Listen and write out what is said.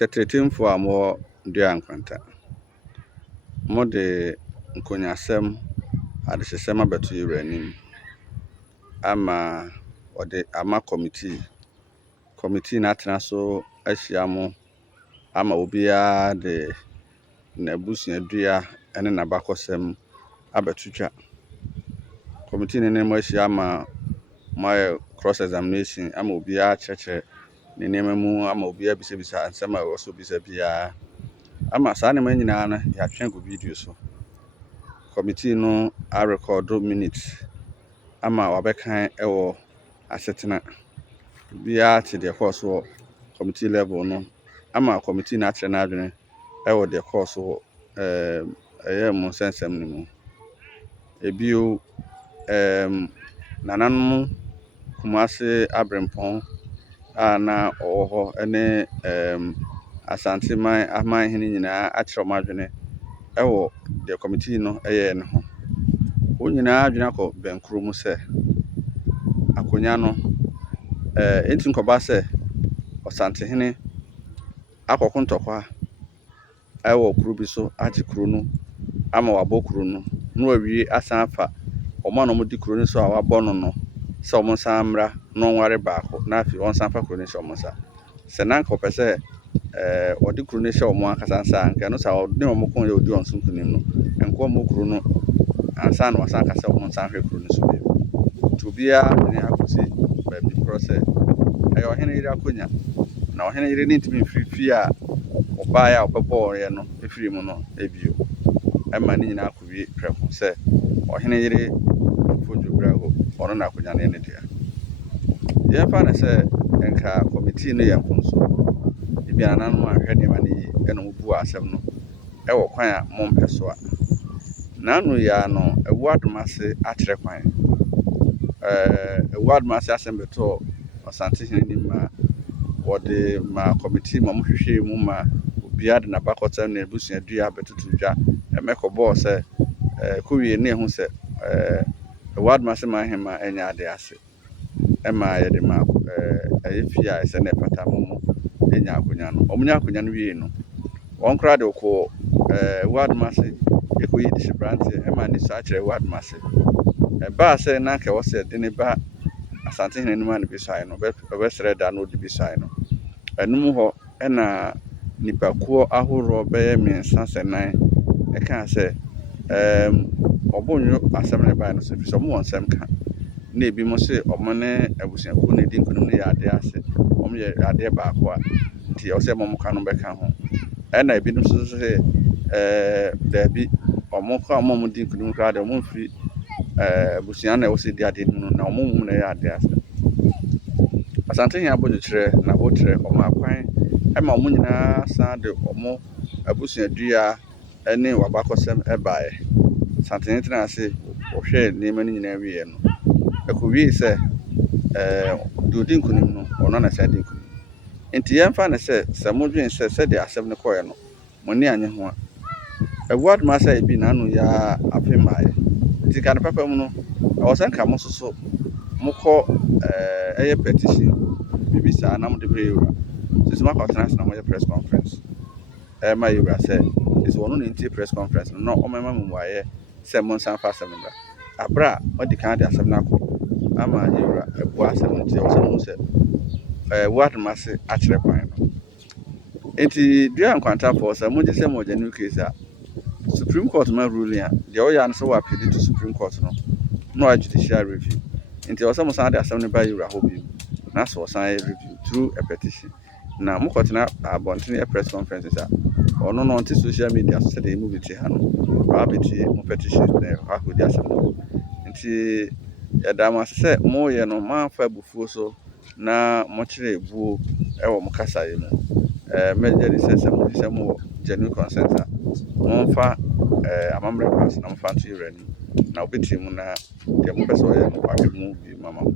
Tɛtrɛtɛmfo a wɔwɔ dua nkwanta. Wɔde nkonyasɛm, adehyehyɛm abɛto yɛwura anim ama committee no atena so ahyia mo ama obiara de n'abusuadua ne n'abakɔsɛm abɛto twa. Committee no ne mo ahyia ama moayɛ cross examination ama obiara kyerɛkyerɛ ne nneɛma mu ama obiara bisabisa nsɛm a ɛwɔ so bisa biara. Ama saa nneɛma nyinaa no yɛatwe gu video so. Committee no arekɔdo minutes ama wabɛkan ɛwɔ asetena. Obiara te deɛ ɛkɔɔ so wɔ committee level no ama committee no akyerɛ n'adwene ɛwɔ deɛ ɛkɔɔ so wɔ ɛyɛ mu nsɛnsɛm no mu. Ebio nananom Kumase Abrempɔn a na ɔwɔ hɔ ne Asanteman amanhene nyinaa akyerɛ wɔn adwene ɛwɔ deɛ committee no ɛyɛ ne ho. Wɔn nyinaa adwene akɔ bɛnkoro mu sɛ akonnwa no enti nkɔba sɛ Ɔsantehene akɔko ntɔkwa ɛwɔ kuro bi so agye kuro no ama wabɔ kuro no na wawie asan afa wɔn a wɔdi kuro no so a wabɔ no sɛ wɔn nsan mmra na ɔnware baako na afei wɔn nsan fa kuro no hyɛ wɔn nsa. Sɛ na nka ɔpɛ sɛ wɔde kuro no hyɛ wɔn ankasa nsa nka no sɛ ɔde wɔn ko yɛ odi wɔn so nkunim no nkɔ wɔn kuro no ansa na wasan kasa wɔn nsan hwɛ kuro no so bi. Nti obiara ne akɔsi baabi korɔ sɛ ɛyɛ ɔhene yere akonnwa na ɔhene yere ne ntumi mfiri fie a ɔbaa a ɔbɛbɔɔyɛ no efiri mu no ebio ɛma ne nyinaa akɔwie prɛko sɛ ɔhene yere fodwobra hɔ ɔno na akonnwa no yɛ ne dea. Yɛmfa ne sɛ nka committee no yɛ nkonso ebi nananom ahwɛ nneɛma no yie ɛna wɔbu asɛm no ɛwɔ kwan a mompɛ so a n'ano yia no ɛwu adom ase akyerɛ kwan ɛwu adom ase asɛm bɛtɔɔ Ɔsantehene nim ma wɔde ma committee ma mohwehwɛ mu ma obiara de n'abakɔsɛm ne abusuadua abɛtoto dwa ɛmɛkɔbɔɔ sɛ kɔwie ne ɛho sɛ ɛwu adom ase ma ahema ɛnyɛ ade ase ɛma yɛde ma ɛyɛ fie a ɛsɛ na ɛpata mo ɛnya akonnwa no. Ɔmo nya akonnwa no wie no wɔn koraa de kɔ ɛwu adom ase ɛkɔyi de hyɛ branteɛ ɛma ne so akyerɛ ɛwu adom ase. Ɛbaa sɛ na nka ɛwɔ sɛ de ne ba Asantehene no ma ne bi sae no ɔbɛsrɛ da na ɔde bi sae no ɛnum hɔ ɛna nipakuo ahoroɔ bɛyɛ mmiɛnsa sɛ nan ɛkaa sɛ ɔbɔnwo asɛm ne baa no so efisɛ ɔmo wɔ nsɛm ka na ebi mo se ɔmo ne abusuakuo na edi nkunim no yɛ adeɛ ase ɔmo yɛ adeɛ baako a nti ɔsɛ ɔmo ka no bɛka ho ɛna ebinom nso sɛ daabi ɔmo kɔ a ɔmo di nkunim koraa de ɔmo mfiri abusua na ɛwɔ sɛ di adeɛ no na ɔmo mu na ɛyɛ adeɛ ase. Asantehene abɔdwokyerɛ na wɔkyerɛ ɔmo akwan ɛma ɔmo nyinaa san de ɔmo abusuadua ɛne wabakɔsɛm ɛbaeɛ. Asantehene tena ase wɔhwɛ nneɛma no nyinaa wie no ɛkɔwie sɛ deɛ odi nkunim no ɔno na ɛsɛ di nkunim. Nti yɛmfa ne sɛ modwen sɛ sɛdeɛ asɛm no kɔɛ no mo ani anye ho a ɛwu adom ase a ebi n'ano yɛ afe maayɛ. Nti ka ne papa mu no ɛwɔ sɛ nka mo nso so mokɔ ɛyɛ petition bibi saa na mode brɛ yɛwura sɛ makɔtena ase na moyɛ press conference ɛma yɛwura sɛ sɛ ɔno na ntie press conference no na ɔmɛma mmuayɛ sɛ mo nsan fa asɛm no bra abrɛ a ɔde kan de asɛm no akɔ ama yɛwura ɛboa asɛm no nti ɛwɔ sɛ mo sɛ ɛwu adom ase akyerɛ kwan no. Nti dua nkwantafoɔ sɛ mogye sɛ mo new case a Supreme Court ma ruling a deɛ ɔyɛ no sɛ wɔ appeal to Supreme Court no na ɔyɛ judicial review. Nti ɔsɛ mo san de asɛm no ba yɛwura hɔ bi na so ɔsan yɛ review through a petition. Na mokɔtena abɔntene yɛ press conferences a ɔno no ɔnte social media so sɛdeɛ mu bi te ha no ɔabɛtie mo petitions na akɔdi asɛm no. Nti yɛda mo ase sɛ moyɛ no moamfa abufuo so na mokyerɛ ebuo ɛwɔ mo kasaeɛ mu. Mɛgye de sɛ mo genuine consent a momfa amammerɛ pass na momfa nto yɛwura anim na wobɛtie mu na deɛ mopɛ sɛ ɔyɛ no wahwɛ mu bi mama mo.